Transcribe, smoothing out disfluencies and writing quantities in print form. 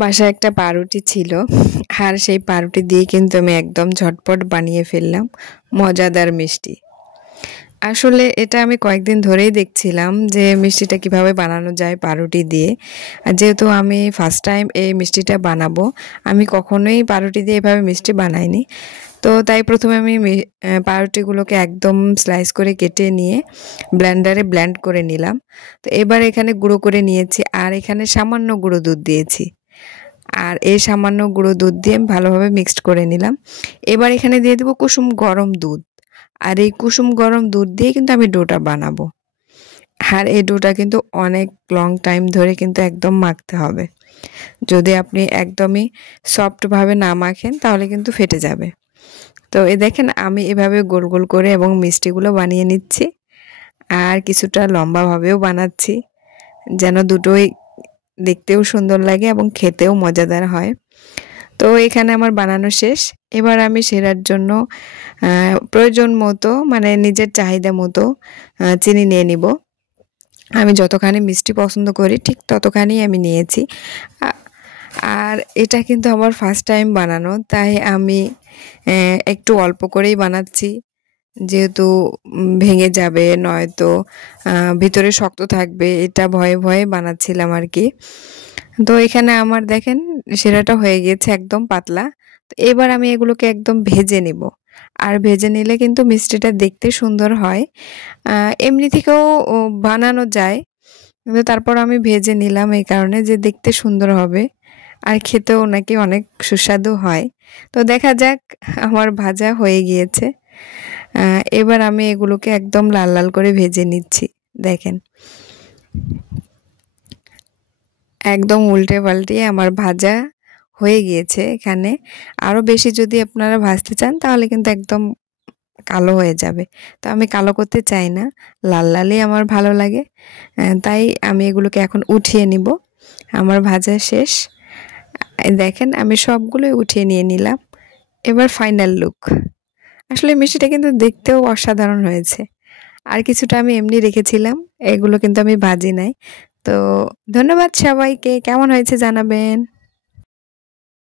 বাসায় একটা পাউরুটি ছিল, আর সেই পাউরুটি দিয়ে কিন্তু আমি একদম ঝটপট বানিয়ে ফেললাম মজাদার মিষ্টি। আসলে এটা আমি কয়েকদিন ধরেই দেখছিলাম যে মিষ্টিটা কিভাবে বানানো যায় পাউরুটি দিয়ে। আর যেহেতু আমি ফার্স্ট টাইম এই মিষ্টিটা বানাবো, আমি কখনোই পাউরুটি দিয়ে এভাবে মিষ্টি বানাইনি। তো তাই প্রথমে আমি পাউরুটিগুলোকে একদম স্লাইস করে কেটে নিয়ে ব্লেন্ডারে ব্লেন্ড করে নিলাম। তো এবার এখানে গুঁড়ো করে নিয়েছি, আর এখানে সামান্য গুঁড়ো দুধ দিয়েছি। আর এই সামান্য গুঁড়ো দুধ দিয়ে আমি ভালোভাবে মিক্সড করে নিলাম। এবার এখানে দিয়ে দেবো কুসুম গরম দুধ। আর এই কুসুম গরম দুধ দিয়ে কিন্তু আমি ডোটা বানাবো। আর এই ডোটা কিন্তু অনেক লং টাইম ধরে কিন্তু একদম মাখতে হবে। যদি আপনি একদমই সফটভাবে না মাখেন তাহলে কিন্তু ফেটে যাবে। তো এই দেখেন আমি এভাবে গোল গোল করে এবং মিষ্টিগুলো বানিয়ে নিচ্ছি, আর কিছুটা লম্বাভাবেও বানাচ্ছি, যেন দুটোই দেখতেও সুন্দর লাগে এবং খেতেও মজাদার হয়। তো এখানে আমার বানানো শেষ। এবার আমি সেরার জন্য প্রয়োজন মতো, মানে নিজের চাহিদা মতো চিনি নিয়ে নিব। আমি যতখানি মিষ্টি পছন্দ করি ঠিক ততখানি আমি নিয়েছি। আর এটা কিন্তু আমার ফার্স্ট টাইম বানানো, তাই আমি একটু অল্প করেই বানাচ্ছি, যেহেতু ভেঙে যাবে, নয়তো ভিতরে শক্ত থাকবে, এটা ভয়ে ভয়ে বানাচ্ছিলাম আর কি। তো এখানে আমার দেখেন সেরাটা হয়ে গেছে একদম পাতলা। তো এবার আমি এগুলোকে একদম ভেজে নিব। আর ভেজে নিলে কিন্তু মিষ্টিটা দেখতে সুন্দর হয়। এমনি থেকেও বানানো যায়, কিন্তু তারপর আমি ভেজে নিলাম এই কারণে যে দেখতে সুন্দর হবে, আর খেতেও নাকি অনেক সুস্বাদু হয়। তো দেখা যাক, আমার ভাজা হয়ে গিয়েছে। এবার আমি এগুলোকে একদম লাল লাল করে ভেজে নিচ্ছি। দেখেন একদম উল্টে পাল্টিয়ে আমার ভাজা হয়ে গিয়েছে। এখানে আরও বেশি যদি আপনারা ভাজতে চান তাহলে কিন্তু একদম কালো হয়ে যাবে। তো আমি কালো করতে চাই না, লাল লালই আমার ভালো লাগে। তাই আমি এগুলোকে এখন উঠিয়ে নিব। আমার ভাজা শেষ। দেখেন আমি সবগুলোই উঠিয়ে নিয়ে নিলাম। এবার ফাইনাল লুক। আসলে মিষ্টিটা কিন্তু দেখতেও অসাধারণ হয়েছে। আর কিছুটা আমি এমনি রেখেছিলাম, এগুলো কিন্তু আমি ভাজি নাই। তো ধন্যবাদ সবাইকে, কেমন হয়েছে জানাবেন।